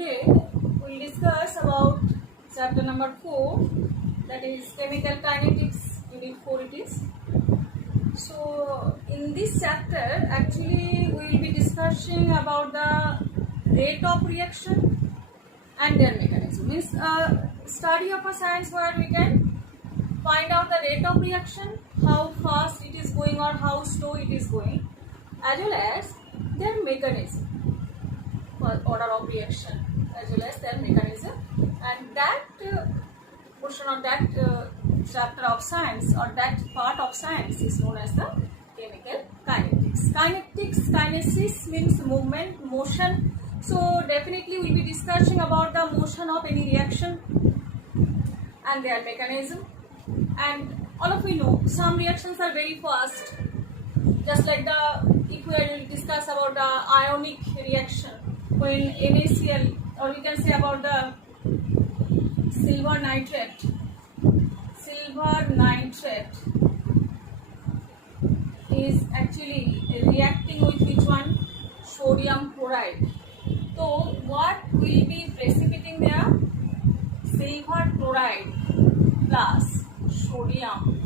today we'll discuss about chapter number 4, that is chemical kinetics, unit 4 it is. So in this chapter actually we will be discussing about the rate of reaction and their mechanism. Means study of a science where we can find out the rate of reaction, how fast it is going or how slow it is going, as well as their mechanism for order of reaction, as well as their mechanism, and that portion of that chapter of science or that part of science is known as the chemical kinetics. Kinesis means movement, motion. So definitely we will be discussing about the motion of any reaction and their mechanism. And all of you know some reactions are very fast, just like if we will discuss about the ionic reaction, when NaCl, or we can say about the silver nitrate is actually reacting with which one? Sodium chloride. So what will be precipitating there? Silver chloride plus sodium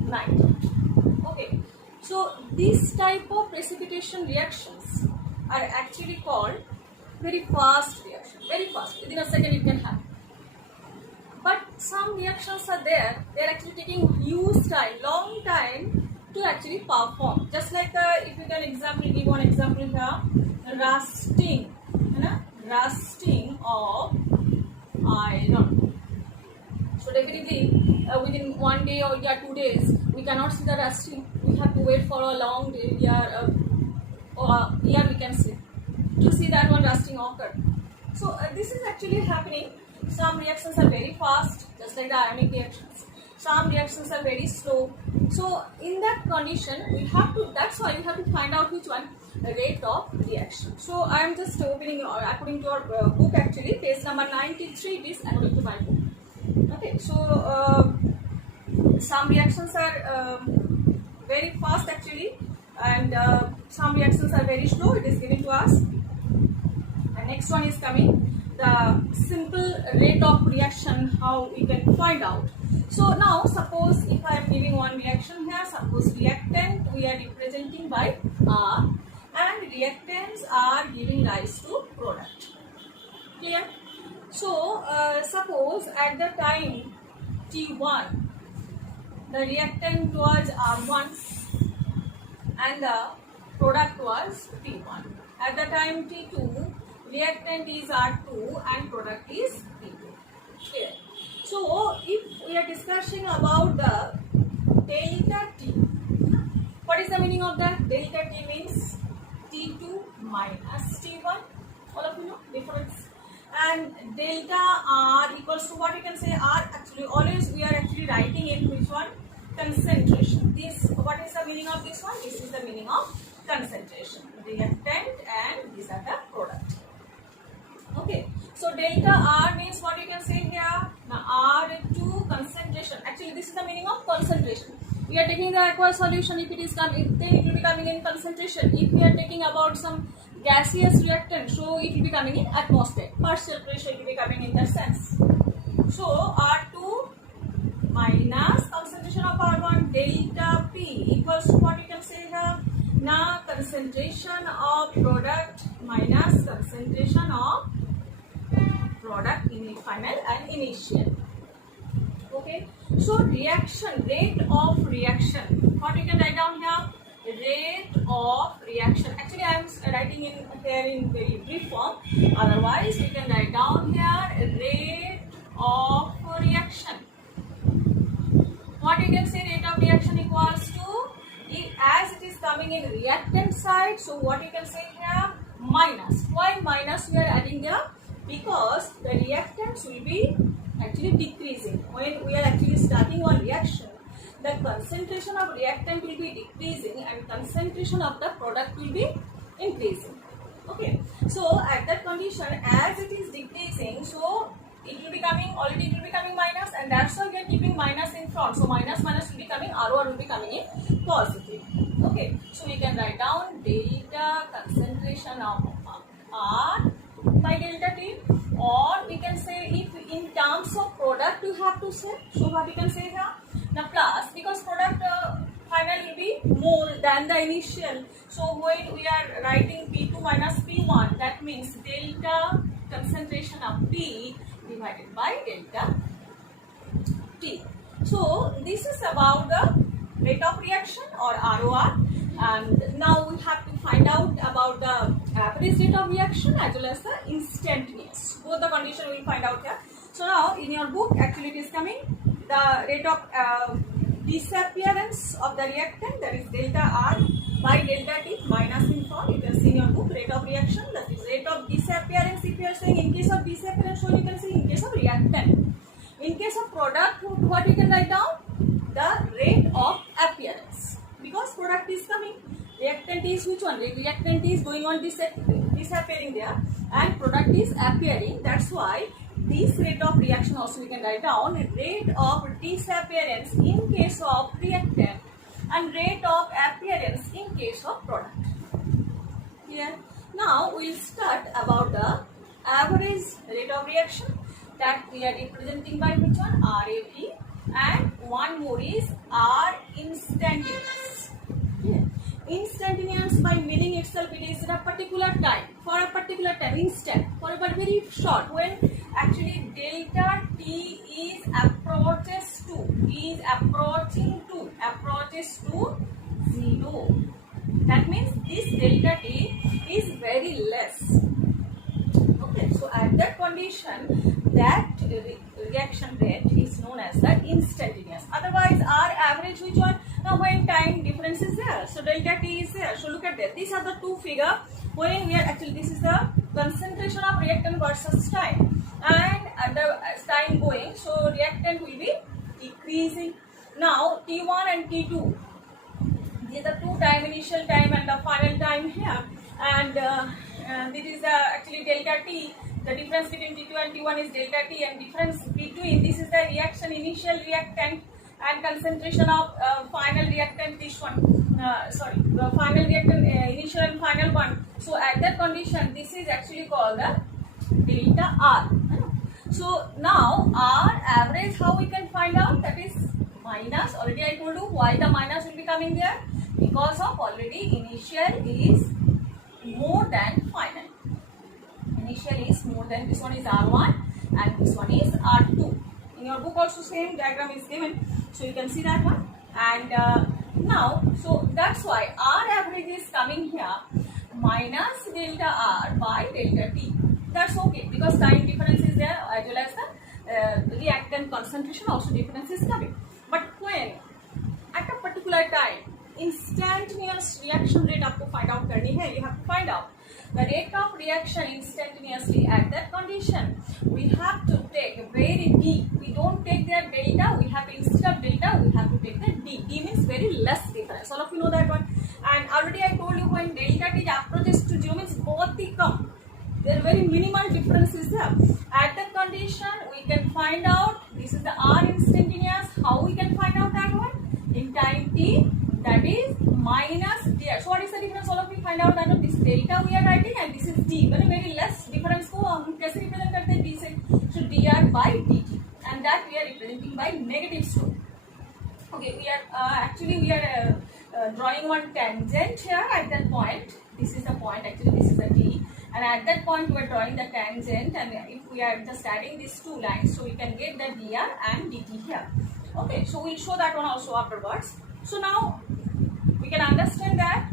nitrate. Okay, so this type of precipitation reactions are actually called very fast reaction, very fast, within a second you can have. But some reactions are there, they are actually taking huge time, long time to actually perform. Just like if you can give one example here, rusting of iron. So definitely within 1 day or 2 days we cannot see the rusting. We have to wait for a long year we can see to see that one rusting occur. So this is actually happening. Some reactions are very fast, just like the ionic reactions. Some reactions are very slow. So in that condition, that's why you have to find out which one, the rate of reaction. So I am just opening according to your book actually, page number 93 it is according to my book. Okay, so some reactions are very fast actually, and some reactions are very slow, it is given to us. And next one is coming, the simple rate of reaction, how we can find out. So now suppose if I am giving one reaction here, suppose reactant we are representing by R and reactants are giving rise to product. Clear? So suppose at the time T1 the reactant was R1 and the product was T1. At the time T2 reactant is R2 and product is T2. Clear? So if we are discussing about the delta T, what is the meaning of that? Delta T means T2 minus T1. All of you know difference. And delta R equals to what we can say R, actually always we are actually writing in which one? Concentration. This, what is the meaning of this one? This is the meaning of concentration. Reactant and these are the product. Okay, so delta R means what you can say here? Now R2 concentration. Actually this is the meaning of concentration. We are taking the aqueous solution, if it is coming, then it will be coming in concentration. If we are taking about some gaseous reactant, so it will be coming in atmosphere. Partial pressure it will be coming in that sense. So R2 minus concentration of R1, delta P equals to what you can say here? Now concentration of product minus concentration of product in final and initial. Okay, so reaction, rate of reaction, what you can write down here? Rate of reaction. Actually I am writing here in very brief form, otherwise you can write down here rate of reaction. What you can say, rate of reaction equals to, as it is coming in reactant side, so what you can say here? Minus. Why minus we are adding here? Because the reactants will be actually decreasing. When we are actually starting one reaction, the concentration of reactant will be decreasing and concentration of the product will be increasing. Okay, so at that condition, as it is decreasing, so it will be coming, already it will be coming minus, and that's why we are keeping minus in front. So minus will be coming, RO will be coming in positive. Okay, so we can write down delta concentration of R by delta t, or we can say if in terms of product you have to say, so what we can say here, now plus, because product final will be more than the initial, so when we are writing P2 minus P1, that means delta concentration of P divided by delta T. So this is about the rate of reaction or ROR, and now we have to find out about the average rate of reaction as well as the instantaneous. Both the condition we will find out here. So now in your book actually it is coming the rate of disappearance of the reactant, that is delta R by delta T minus in form. You can see in your book rate of reaction, that is rate of disappearance. If you are saying in case of disappearance, so you can see in case of reactant. In case of product, what we can write down? The rate of appearance. Because product is coming, reactant is which one? Reactant is going on disappearing there, and product is appearing. That's why this rate of reaction also we can write down rate of disappearance in case of reactant and rate of appearance in case of product. Here, now we will start about the average rate of reaction, that we are representing by which one? RAP, and one more is R instantaneous. Yeah. Instantaneous by meaning itself it is in a particular time, for a particular time, instant, for a very short, when actually delta T is approaches to 0. That means this delta T is very less. Okay, so at that condition, that reaction rate is known as the instantaneous. Otherwise, our average which one? Now when time difference is there, so delta T is there. So look at that. These are the two figures when we are actually, this is the concentration of reactant versus time, and at the time going, so reactant will be decreasing. Now T1 and T2, these are the two time, initial time and the final time here, and this is actually delta T. The difference between T2 and T1 is delta T, and difference between, this is the reaction, initial reactant and concentration of final reactant, this one, the final reactant, initial and final one. So at that condition, this is actually called the delta R. So now R average, how we can find out? That is minus, already I told you why the minus will be coming there, because of already initial is more than final. Initial is more than, this one is R1 and this one is R2. In your book also same diagram is given, so you can see that one. And now, so that's why R average is coming here minus delta R by delta T. That's okay, because time difference is there as well as the reactant concentration also difference is coming. But when at a particular time instantaneous reaction rate आपको find out करनी है, you have to find out the rate of reaction instantaneously. At that condition, we have to take very D. We don't take their delta. We have, instead of delta, we have to take the D. D means very less difference. All of you know that one. And already I told you when delta T approaches to 0 means both the come. There are very minimal differences there. At that condition, we can find out, this is the R instantaneous. How we can find out that one? In time T, that is minus dr. So what is the difference? All of you find out that this delta we are writing and this is d. Very less difference को हम कैसे represent करते हैं d से? So dr by dt, and that we are representing by negative slope. Okay, we are drawing one tangent here at that point. This is the point, actually this is the d, and at that point we are drawing the tangent, and if we are just adding these two lines, so we can get the dr and dt here. Okay, so we'll show that one also afterwards. So now we can understand that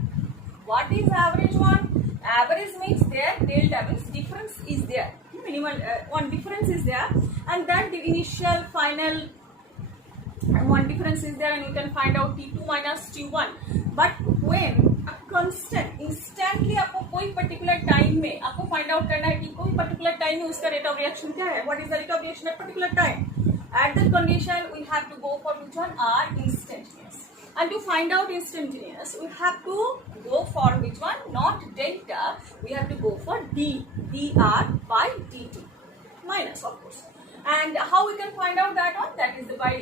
what is average one? Average means there, delta means difference is there, minimal one difference is there, and that the initial final one difference is there, and you can find out T2 minus T1. But when a constant instantly आपको कोई particular time में आपको find out करना है कि कोई particular time में उसका rate of reaction क्या है? What is the rate of reaction at particular time? At that condition, we have to go for which one? R instantaneous. And to find out instantaneous, we have to go for which one? Not delta. We have to go for d, dr by dt minus, of course. And how we can find out that one? That is by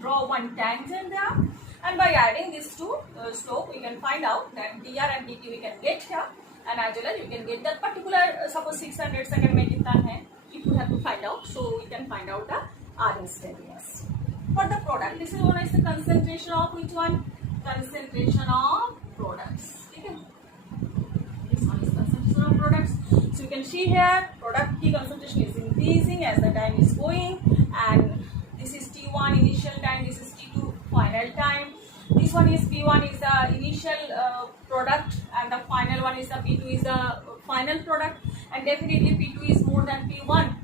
draw one tangent there, and by adding these two slope, we can find out that dr and dt we can get here. and as well as you can get that particular suppose 600 second में कितना है, if you have to find out, so we can find out the R instantaneous. For the product, this is one is the concentration of which one? Concentration of products. Okay. This one is concentration of products. So you can see here, product key concentration is increasing as the time is going, and this is T1 initial time, this is T2 final time. This one is P1 is the initial product, and the final one is the P2 is the final product, and definitely P2 is more than P1.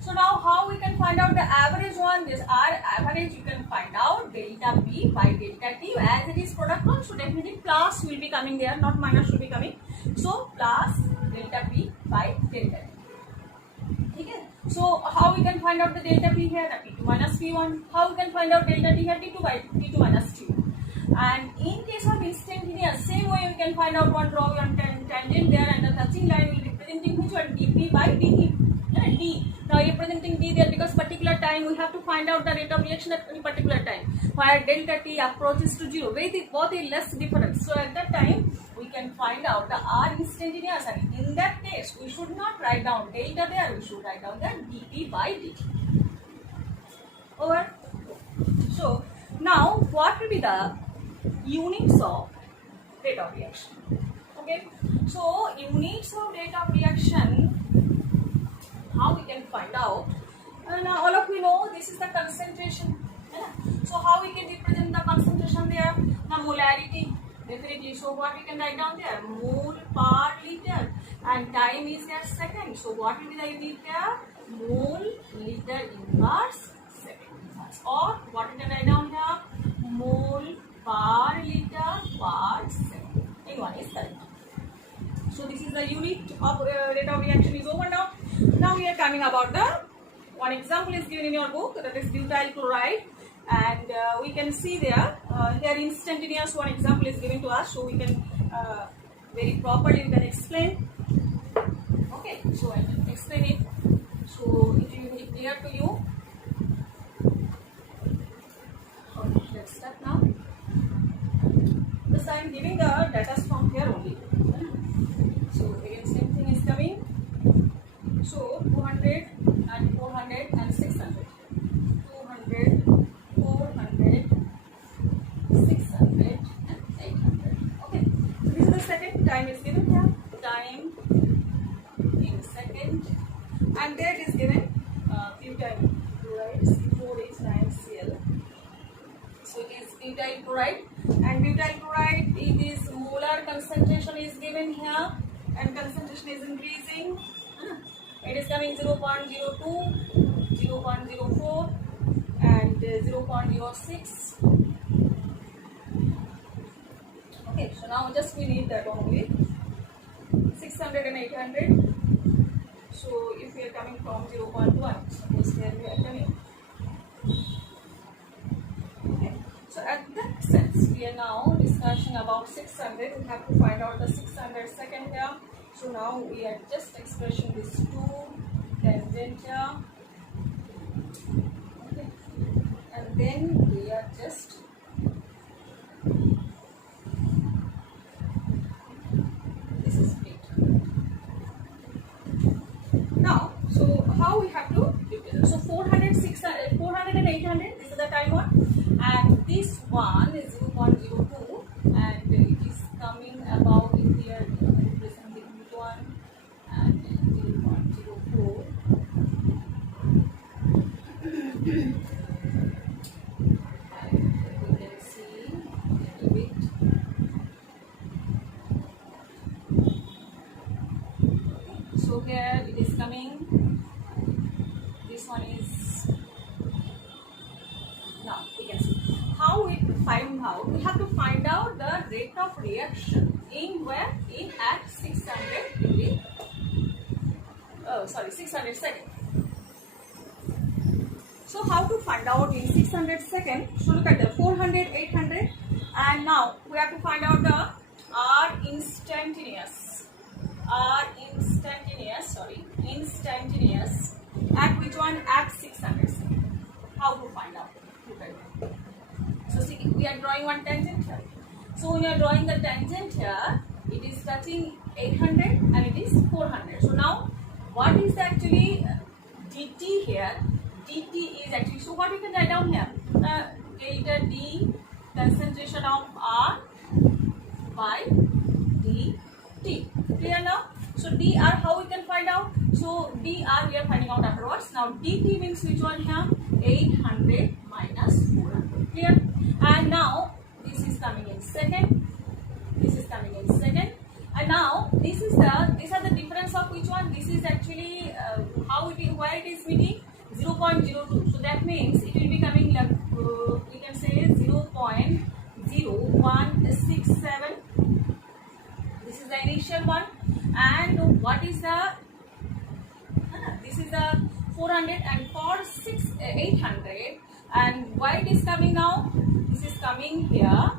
So now how we can find out the average one? This R average you can find out delta P by delta T, as it is product one, so definitely plus will be coming there, not minus will be coming. So plus delta P by delta T. Okay. So how we can find out the delta P here? The P2 minus P1. How we can find out delta T here? T2 by T2 minus T1. And in case of instantaneous, same way we can find out one draw one tangent there, and the touching line will representing which one? dP by dt. D. Now representing D there because particular time we have to find out the rate of reaction at any particular time, where delta T approaches to 0, both a less difference. So at that time we can find out the R instantaneous, and in that case we should not write down delta there, we should write down the dP by dt. Over. So now what will be the units of rate of reaction? Okay. So units of rate of reaction, how we can find out? Now all of you know this is the concentration. So how we can represent the concentration there? The molarity, definitely. So what we can write down there? Mole per liter, and time is there second. So what will be the unit there? Mole liter inverse second. Or what we can write down here? Mole per liter per second. In one is correct. So this is the unit of rate of reaction is over now. Now we are coming about the one example is given in your book, that is butyl chloride, and we can see there here instantaneous one example is given to us, so we can very properly we can explain. Okay, so I can explain it. So it will be clear to you. Okay, let's start now. This I am giving the data from here only. So again same thing is coming. So 200 and 400 and 600. 200, 400, 600 and 800. Okay. So this is the second time is given here. Time in second. And there it is given butyl chloride C4H9Cl. So it is butyl chloride, and butyl chloride, it is molar concentration is given here, and concentration is increasing. It is coming 0.02, 0.04 and 0.06. Okay, so now just we need that only 600 and 800. So if we are coming from 0.1, suppose here we are coming. Okay, so at that sense we are now discussing about 600. We have to find out the 600 second here. So now we are just expressing this 2 tangent here. Okay. And then we are just this is split. Now, so how we have to represent? So 400, 600, 400 and 800, this is the time one, and this one is 0.02, and it is coming about in here representing one and 0.04. And we can see a little bit. So here it is coming. This one is now we can see how we find out. We have to find out the rate of reaction in where in at 600 degree. 600 second. So how to find out in 600 second? So look at the 400, 800, and now we have to find out the R instantaneous. R instantaneous. Instantaneous. At which one? At 600 second. How to find out? Look at it. So see, we are drawing one tangent here. So when you are drawing the tangent here, it is touching 800 and it is 400. So now what is actually dt here? Dt is actually, so what we can write down here? Delta D concentration of R by dt. Clear now? So dr, how we can find out? So dr we are finding out afterwards. Now dt means which one here? 800 minus 400. Clear? And now this is coming in second. This is coming in second. And now these are the difference of which one? This is actually how it is, where it is meeting 0.02. So that means it will be coming like we can say 0.0167. This is the initial one. And what is the this is the 400 and for 800. And why it is coming now? This is coming here.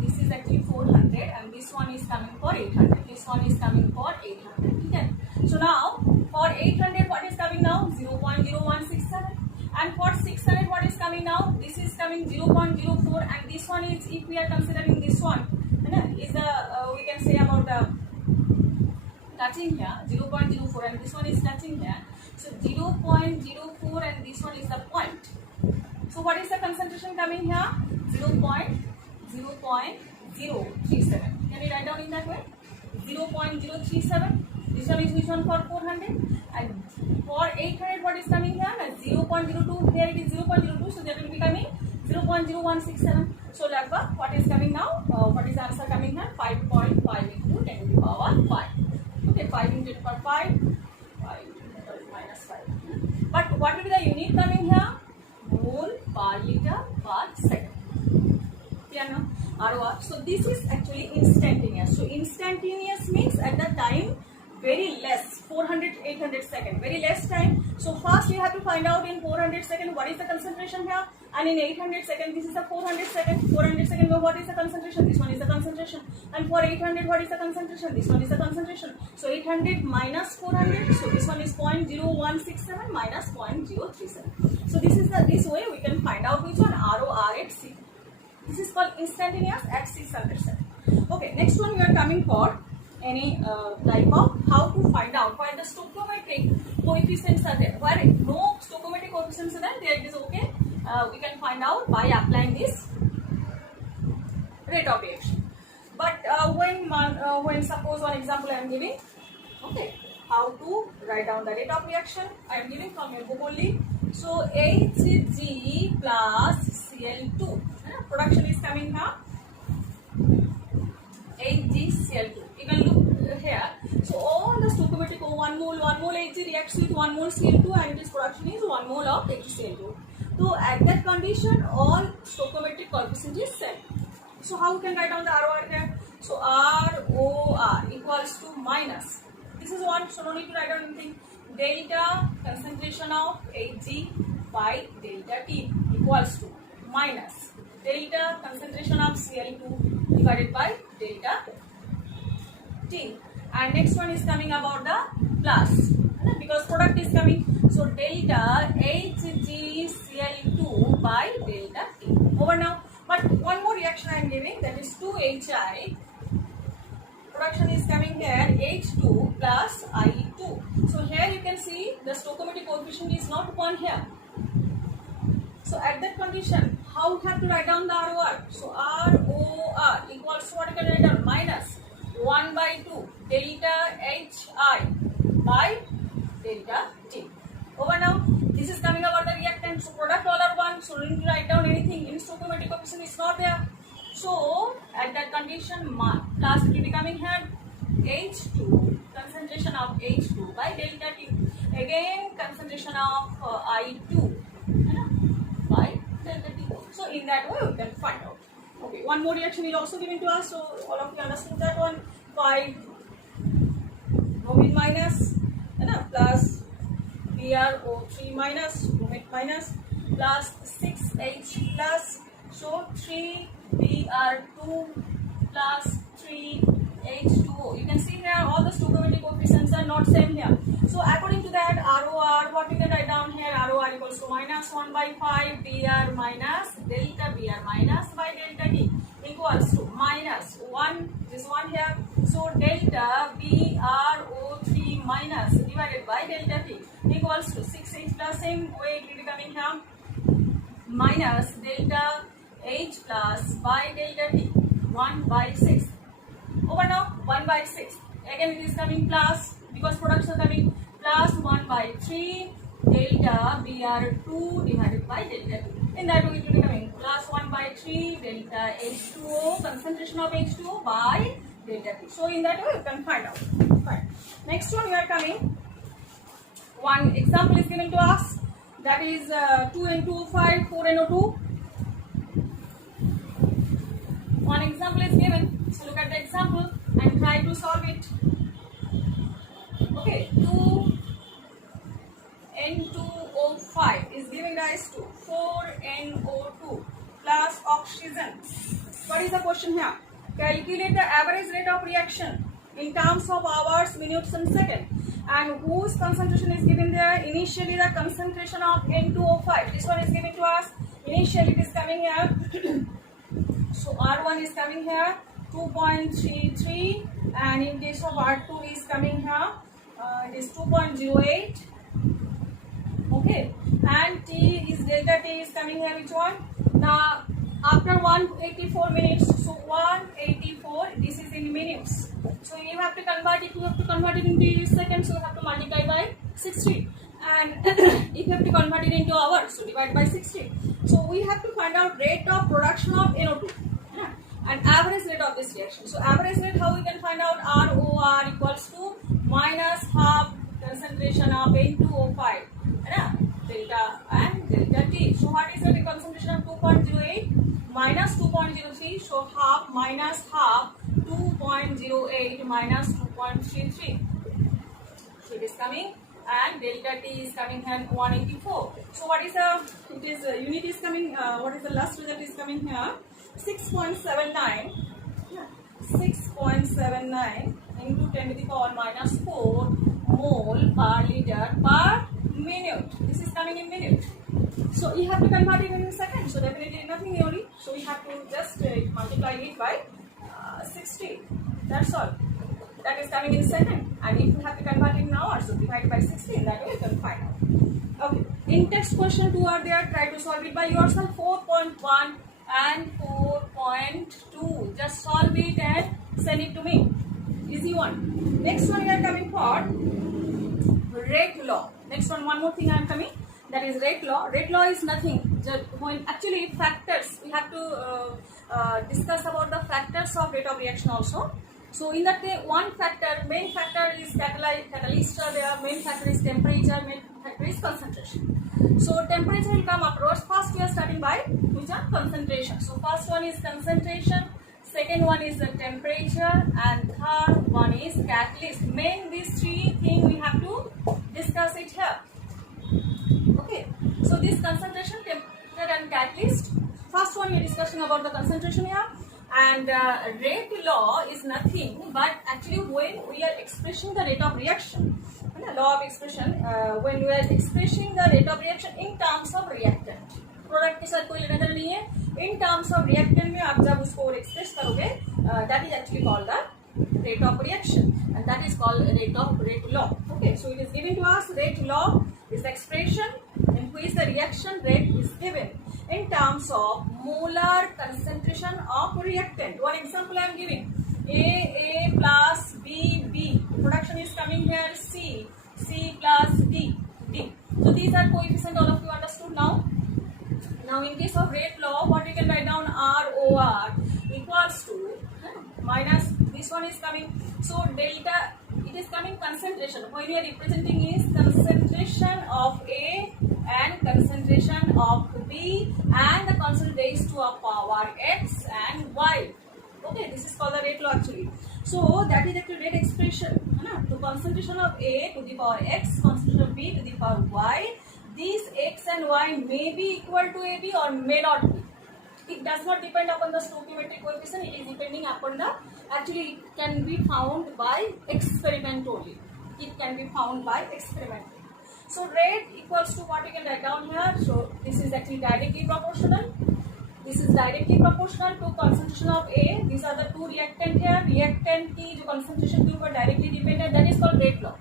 This is actually 400 and this one is coming for 800. This one is coming for 800. Okay. So now for 800 what is coming now? 0.0167. And for 600 what is coming now? This is coming 0.04 and this one is, if we are considering this one, is the we can say about the touching here 0.04 and this one is touching here. So 0.04 and this one is the point. So what is the concentration coming here? 0.037. Can we write down in that way? 0.037. This one is which one for 400? And for 800 what is coming here? 0.02. Here it is 0.02. So that will be coming 0.0167. So lagba, what is coming now? What is the answer coming here? 5.5 into 10 to the power 5. Okay, 5 into 10 to the power 5. 5 into 10 to the minus 5. But what will be the unit coming here? Mole per liter per second. Clear now? ROR. So this is actually instantaneous. So instantaneous means at the time very less, 400 800 second, very less time. So first you have to find out in 400 second what is the concentration here, and in 800 second this is a 400 second. 400 second what is the concentration? This one is the concentration. And for 800 what is the concentration? This one is the concentration. So 800 minus 400. So this one is 0.0167 minus 0.037. So this is this way we can find out which one ROR at C. This is called instantaneous at 600 seconds. Okay, next one we are coming for any type of how to find out where the stoichiometric coefficients are there. Where no stoichiometric coefficients are there it is okay. We can find out by applying this rate of reaction. But when suppose one example I am giving, okay, how to write down the rate of reaction I am giving from your book only. So Hg plus Cl2. Production is coming here. HgCl2. You can look here. So all the stoichiometric 1 mole Hg reacts with 1 mole Cl2 and its production is 1 mole of HgCl2. So at that condition all stoichiometric coefficient is same. So how we can write down the ROR here? So ROR equals to minus. This is one, so no need to write down anything. Delta concentration of Hg by delta T equals to minus delta concentration of Cl2 divided by delta T. And next one is coming about the plus because product is coming. So delta HgCl2 by delta T. Over now. But one more reaction I am giving, that is 2Hi. Production is coming here H2 plus I2. So here you can see the stoichiometric coefficient is not 1 here. So at that condition, how we have to write down the ROR? So ROR equals to what you can write down? Minus 1 by 2 delta Hi by delta T. Over now, this is coming about the reactant. So product all are 1. So we need to write down anything. In stoichiometric coefficient is not there. So at that condition, plus will be coming here H2, concentration of H2 by delta T. Again concentration of I2 by delta T. So in that way we can find out. Okay, one more reaction is also given to us. So all of you understood that one. 5 bromine minus plus BrO3 minus bromate minus plus 6H plus. So 3Br2 plus 3H2O. You can see here all the stoichiometric coefficients are not same here. So according to that ROR, what we can write down here? ROR equals to minus 1 by 5 Br minus delta Br minus by delta T equals to minus 1, this one here. So delta BRO3 minus divided by delta T equals to 6H plus M, where it will be coming here, minus delta H plus by delta T, 1 by 6. Over now, 1 by 6. Again it is coming plus, because products are coming, plus 1 by 3 delta Br2 divided by delta T. In that way it will be coming plus 1 by 3 delta H2O, concentration of H2O by delta T. So in that way you can find out. Fine. Next one we are coming. One example is given to us, that is 2N2O5, 4NO2. One example is given. So look at the example and try to solve it. Okay, 2N2O5 is giving rise to 4NO2 plus oxygen. What is the question here? Calculate the average rate of reaction in terms of hours, minutes and seconds. And whose concentration is given there? Initially the concentration of N2O5. This one is given to us. Initially it is coming here. So R1 is coming here 2.33, and in case of R2 is coming here, it is 2.08. Okay, and T is delta T is coming here, which one? Now after 184 minutes, so 184, this is in minutes. So you have to convert it. You have to convert it into seconds. So you have to multiply by 60. And if you have to convert it into hours, so divide by 60. So we have to find out rate of production of NO2 and average rate of this reaction. So average rate, how we can find out? ROR equals to minus half concentration of N2O5, delta and delta T. So what is the concentration of 2.08 minus 2.03? So half minus half, 2.08 minus 2.33. So it is coming, and delta T is coming here 184. So what is the, it is unit is coming, what is the last result is coming here? 6.79 into 10 to the power minus 4 mole per liter per minute. This is coming in minute. So you have to convert it in seconds. So definitely nothing only. So we have to just multiply it by 60. That's all. That is coming in second. And if you have to convert it in hours, so divide by 60. In that way you can find out. Okay. In text question 2 are there. Try to solve it by yourself. 4.1 and 4.2. Just solve it and send it to me. Easy one. Next one we are coming for rate law. Next one more thing I am coming. That is rate law. Rate law is nothing. Just when actually factors, we have to discuss about the factors of rate of reaction also. So in that way, one factor, main factor is catalyst. Their main factor is temperature. Main factor is concentration. So temperature will come afterwards. First we are starting by which are concentration. So first one is concentration, second one is the temperature, and third one is catalyst. Main these three things we have to discuss it here. Okay. So this concentration, temperature and catalyst. First one we are discussing about the concentration here. And rate law is nothing but actually when we are expressing the rate of reaction, law of expression, when we are expressing the rate of reaction in terms of reactant, product के साथ कोई लेना देना नहीं है, in terms of reactant में आप जब उसको एक्सप्रेस करोगे, that is actually called the rate of reaction, and that is called rate law. Okay, so it is given to us rate law is the expression in which the reaction rate is given in terms of molar concentration of reactant. One example I am giving: A plus B. Production is coming here C plus D. So these are coefficient. All of you understood now. Now in case of rate law, what we can write down? ROR equals to minus this one is coming. So delta, it is coming concentration. When we are representing is concentration of A and concentration of B, and the constant raised to a power X and Y. Okay, this is called the rate law actually. So that is actually rate expression. So concentration of A to the power X, concentration of B to the power Y. These X and Y may be equal to AB or may not be. It does not depend upon the stoichiometric coefficient. It is depending upon the, actually it can be found by experiment only. It can be found by experiment. So rate equals to what we can write down here. So this is actually directly proportional. This is directly proportional to concentration of A. These are the two reactant here. Reactant की जो concentration के ऊपर directly dependent, that is called rate law.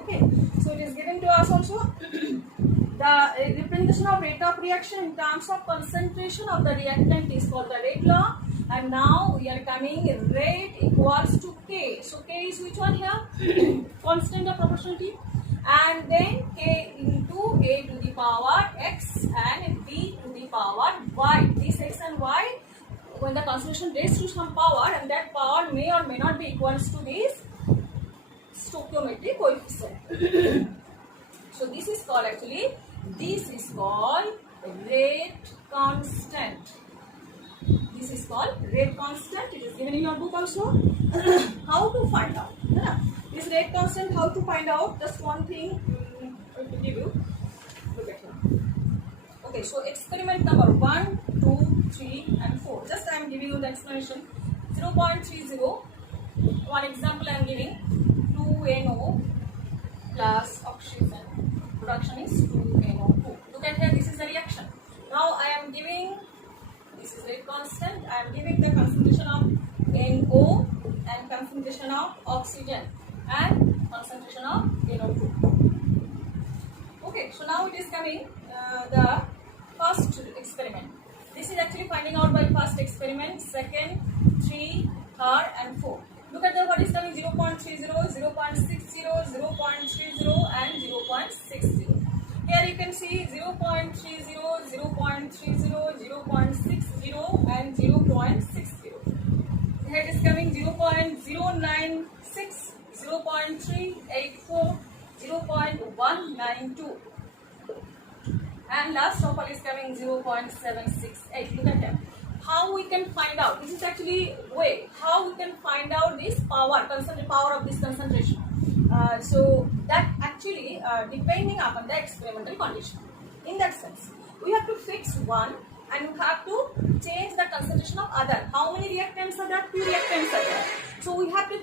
Okay, so it is given to us also the representation of rate of reaction in terms of concentration of the reactant is called the rate law. And now we are coming rate equals to K. So K is which one here? Constant of proportionality. And then K into A to the power X and B to the power Y. This X and Y, when the concentration raised to some power, and that power may or may not be equals to this stoichiometric coefficient. So this is called rate constant. This is called rate constant. It is given in your book also. How to find out? This rate constant, how to find out? Just one thing I will give you. Look at here. Okay, so experiment number 1, 2, 3 and 4. Just I am giving you the explanation. 0.30. One example I am giving. 2NO plus oxygen. Production is 2NO2. Look at here. This is the reaction. Now I am giving. This is rate constant. I am giving the concentration of NO and concentration of oxygen and concentration of NO2. Okay, so now it is coming the first experiment. This is actually finding out by first experiment, second, 3, third and 4. Look at the what is coming 0.30, 0.60, 0.30 and 0.60. Here you can see 0.30, 0.30, 0.60 and 0.60. Here it is coming 0.096, 0.384, 0.192. And last of all is coming 0.768. Look at that. How we can find out? This is actually way how we can find out this power of this concentration. So that actually depending upon the experimental condition. In that sense, we have to fix one and we have to change the concentration of other. How many reactants are there? 2 reactants are there. So we have to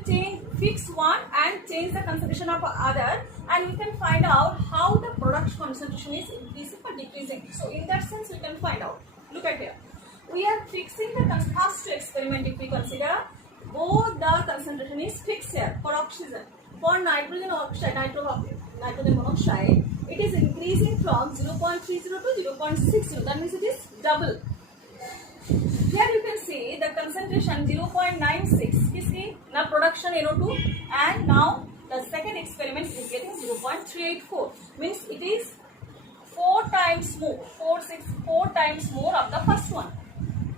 fix one and change the concentration of other, and we can find out how the product concentration is increasing or decreasing. So in that sense, we can find out. Look at here. We are fixing the first experiment. If we consider both the concentration is fixed here for oxygen. For nitrogen oxide, nitrogen monoxide, it is increasing from 0.30 to 0.60. That means it is double. Here you can see the concentration 0.96. You see now production NO2, and now the second experiment is getting 0.384. Means it is 4 times more, 4 times more of the first one.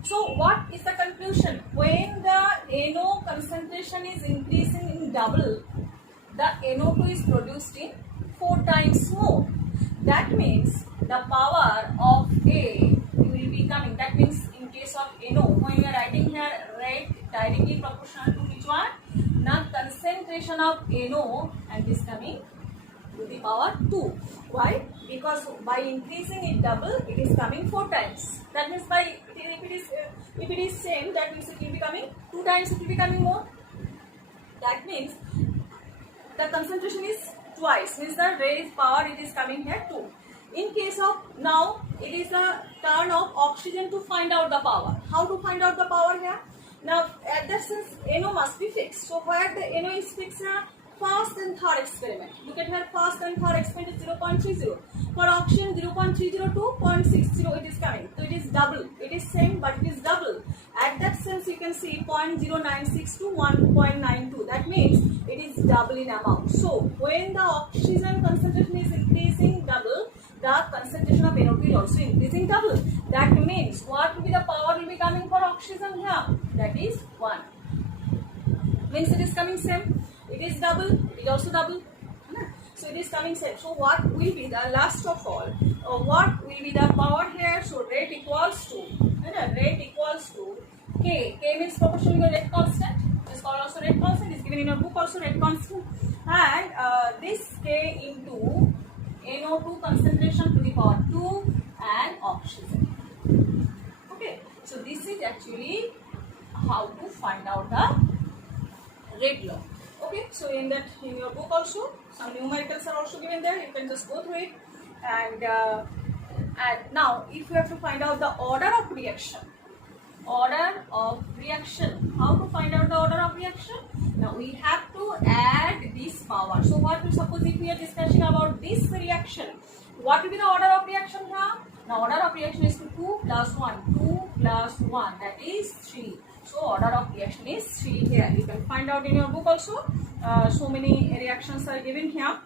So what is the conclusion? When the NO concentration is increasing in double, the NO2 is produced in 4 times more. That means the power of A will be coming. That means in case of NO, when we are writing here rate directly proportional to which one? Now concentration of NO and this coming to the power 2. Why? Because by increasing it double, it is coming 4 times. That means by if it is same, that means it will be coming 2 times. It will be coming more. That means the concentration is twice. Means the raised power it is coming here 2. In case of now, it is the turn of oxygen to find out the power. How to find out the power here? Now at that sense, NO must be fixed. So where the NO is fixed here? First and third experiment. Look at here, first and third experiment is 0.30. For oxygen 0.30 to 0.60 it is coming. So it is double. It is same but it is double. At that sense you can see 0.096 to 1.92. That means it is double in amount. So when the oxygen concentration is increasing double, the concentration of NO2 is also increasing double. That means what will be the power will be coming for oxygen here? That is 1. Means it is coming same. It is double, it is also double. So it is coming same. So what will be the last of all? What will be the power here? So rate equals to K. K means proportional to rate constant. It is called also rate constant. It is given in your book also rate constant. And this K into NO2 concentration to the power 2 and oxygen. Okay. So this is actually how to find out the rate law. Okay, so in your book also some numericals are also given there. You can just go through it, and And now if we have to find out the order of reaction, how to find out the order of reaction? Now we have to add this power. So what we suppose if we are discussing about this reaction, what will be the order of reaction here? Now order of reaction is 2 plus 1, 2 plus 1, that is 3. So order of reaction is 3 here. You can find out in your book also. So many reactions are given here.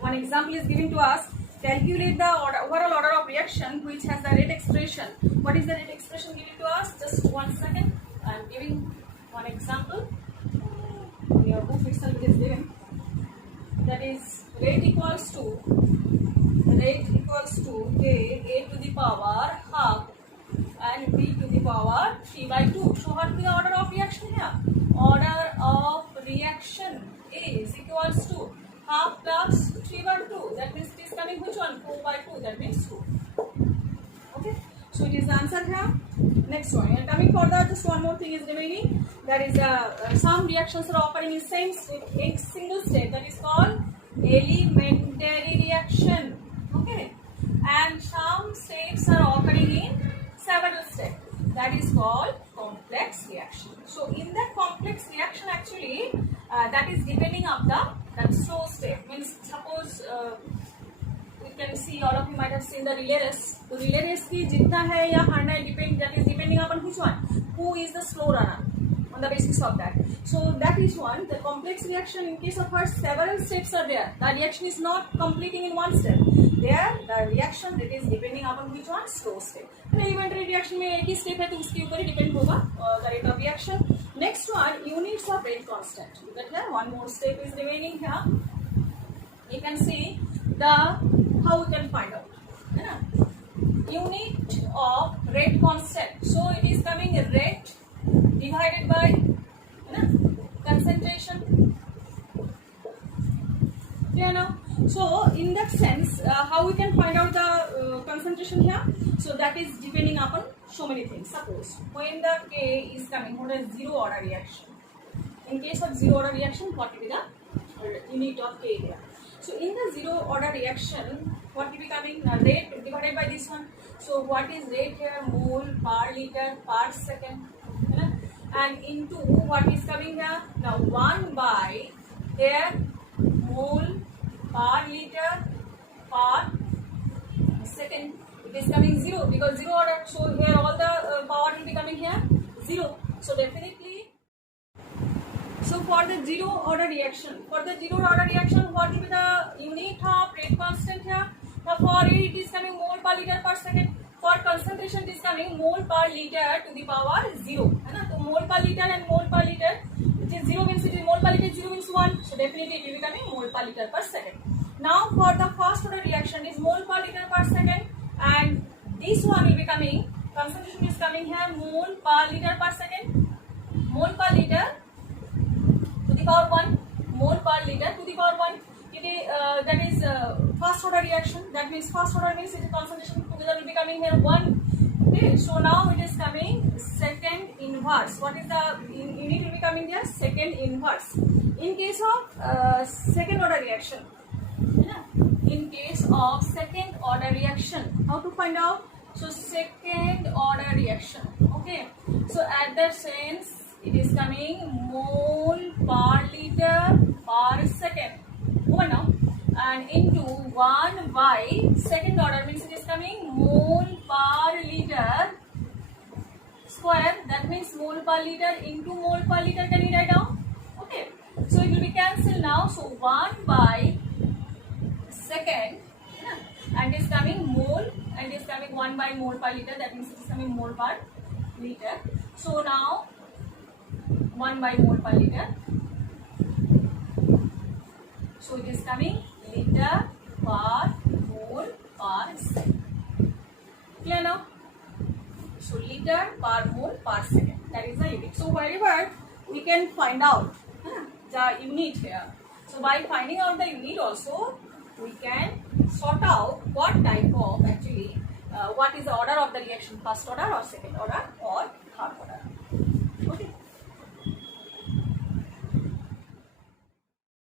One example is given to us. Calculate the overall order of reaction which has the rate expression. What is the rate expression given to us? Just 1 second. I am giving one example. In your book itself it is given. That is rate equals to A to the power half and B to the power 3 by 2. So what is the order of reaction here? Order of reaction is equals to half plus 3 by 2. That means it is coming which one? 4 by 2. That means 2. Okay. So it is the answer here. Next one. And coming further, just one more thing is remaining. That is some reactions are occurring in single step. That is called elementary reaction. Okay. And some steps are occurring in several steps. That is called complex reaction. So in that complex reaction actually that is depending on that slow step. Means suppose you can see, all of you might have seen the relay race. So relay race ki jitna hai ya harna hai that is depending upon which one? Who is the slow runner on the basis of that. So that is one. The complex reaction, in case of her, several steps are there. The reaction is not completing in one step. There the reaction that is depending upon which one? Slow step. Elementary reaction में एक ही step है तो उसके ऊपर ही depend होगा the rate of reaction. Next one, units of rate constant. Look at here, one more step is remaining here. You can see how we can find out. Unit of rate constant. So it is coming rate divided by concentration. Clear now? So in that sense, how we can find out the concentration here? So that is depending upon so many things. Suppose when the K is coming, what is zero order reaction? In case of zero order reaction, what will be the unit of K here? So in the zero order reaction, what will be coming? Rate divided by this one. So what is rate here? Mole per liter per second. And into what is coming here? Now 1 by here mole per liter per second. It is coming 0 because 0 order. So here all the power will be coming here 0. So definitely. So for the zero order reaction, what will be the unit of rate constant here? Now for it is coming mole per liter per second. For concentration it is coming mole per liter to the power 0. So mole per liter and mole per liter, which is 0 means it is mole per liter, 0 means 1. So definitely it will be coming mole per liter per second. Now for the first order reaction is mole per liter per second, and this one will be coming, concentration is coming here mole per liter per second, mole per liter to the power 1, mole per liter to the power 1. That is first order reaction. That means first order means its concentration together will be coming here 1. Okay, so now it is coming second inverse. What is the unit will be coming there? Second inverse. In case of second order reaction, in case of second order reaction, how to find out? So second order reaction. Okay, so at that sense it is coming mole per liter per second. Over now, and into 1 by second order means it is coming mole per liter square. That means mole per liter into mole per liter. Can you write down? Okay, so it will be cancelled now. So 1 by second, and it is coming mole, and it is coming 1 by mole per liter. That means it is coming mole per liter. So now 1 by mole per liter. So it is coming liter per mole per second. Clear now? So liter per mole per second. That is the unit. So wherever we can find out the unit here. So by finding out the unit also, we can sort out what type of actually what is the order of the reaction, first order or second order or third order.